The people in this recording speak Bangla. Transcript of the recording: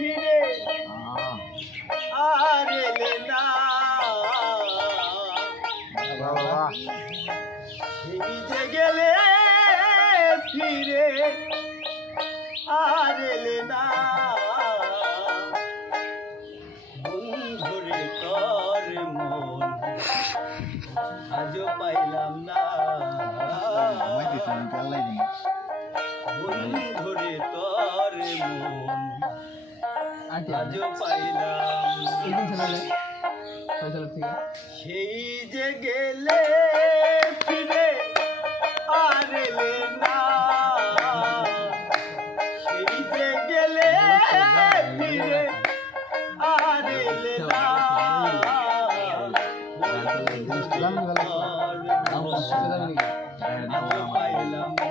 ফিরে আর এলে না সেই যে গেলে ফিরে আর এলে না বন্ধুরে তোর মন আজও পাইলাম না বন্ধুরে তোর মন আজও পাইলাম সেই যে গেলে ফিরে আর এলে না সেই যে গেলে ফিরে আর এলে না আজও পাইলাম